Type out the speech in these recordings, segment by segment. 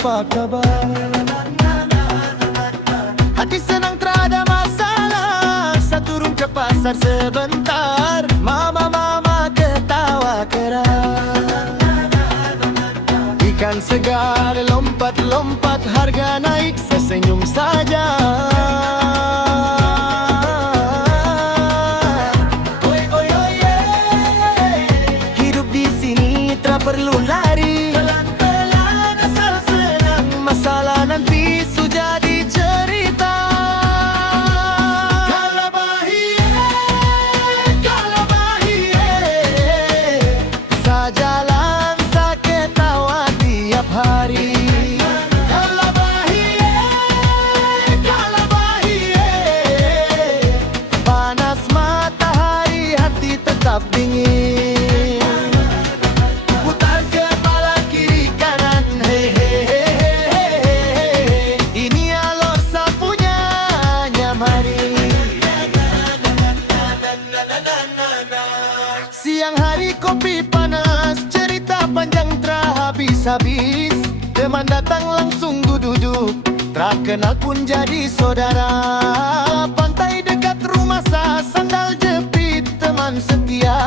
apa kabar? Hati senang terada masalah. Saya turun ke pasar sebentar. Mama mama ketawa keras. Ikan segar lompat-lompat harga naik. Sesenyum saja tetap dingin. Putar kepala kiri kanan hey. Ini alor sapunya nyamari. Siang hari kopi panas Cerita panjang tak habis-habis Teman datang langsung duduk Tak kenal pun jadi saudara. Pantai dekat rumah saya Sandal teman setia.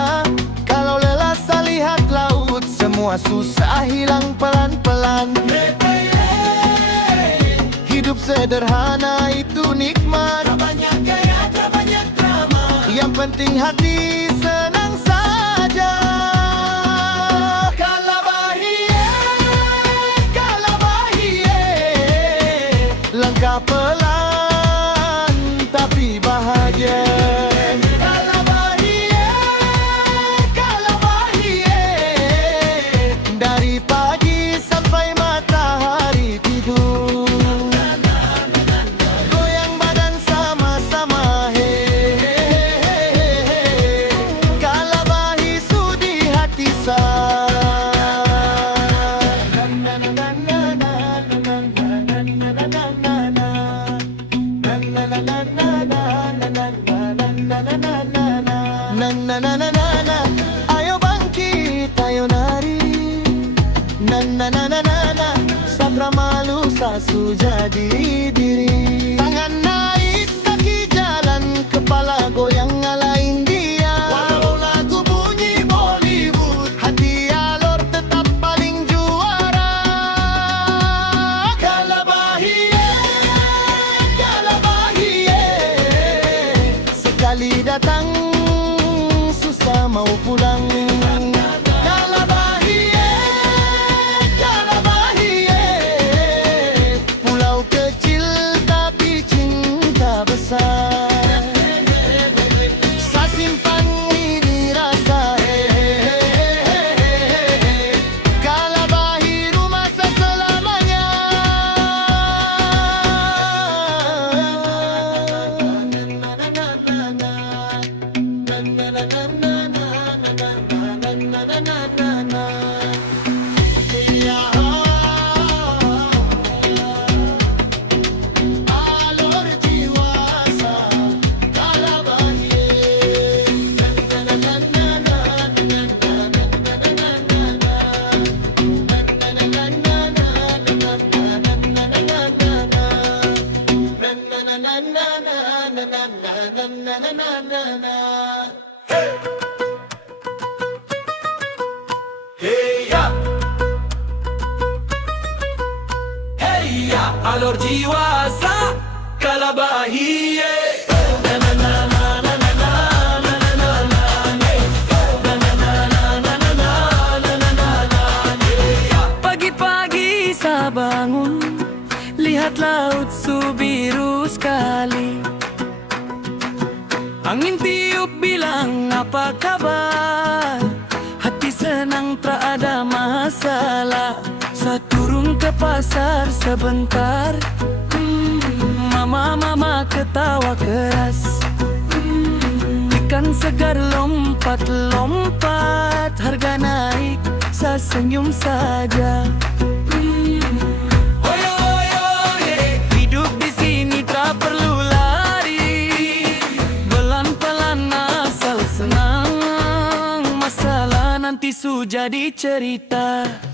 Kalau lelah saya lihat laut Semua susah hilang pelan-pelan. Hidup sederhana itu nikmat. Tak banyak gaya, tak banyak drama Yang penting hati senang saja. Kalau bahia, kalau Langkah pelan Sekali datang susah mau pulang Alor jiwa sa Kalabahiye Pagi-pagi sa bangun Lihat laut subiru sekali Angin tiup bilang apa kabar? Hati senang tak ada masalah. Saya turun ke pasar sebentar. Mama-mama ketawa keras. Hmm, Ikan segar lompat-lompat. Harga naik, saya senyum saja Masalah nanti su jadi cerita. Kalabahiye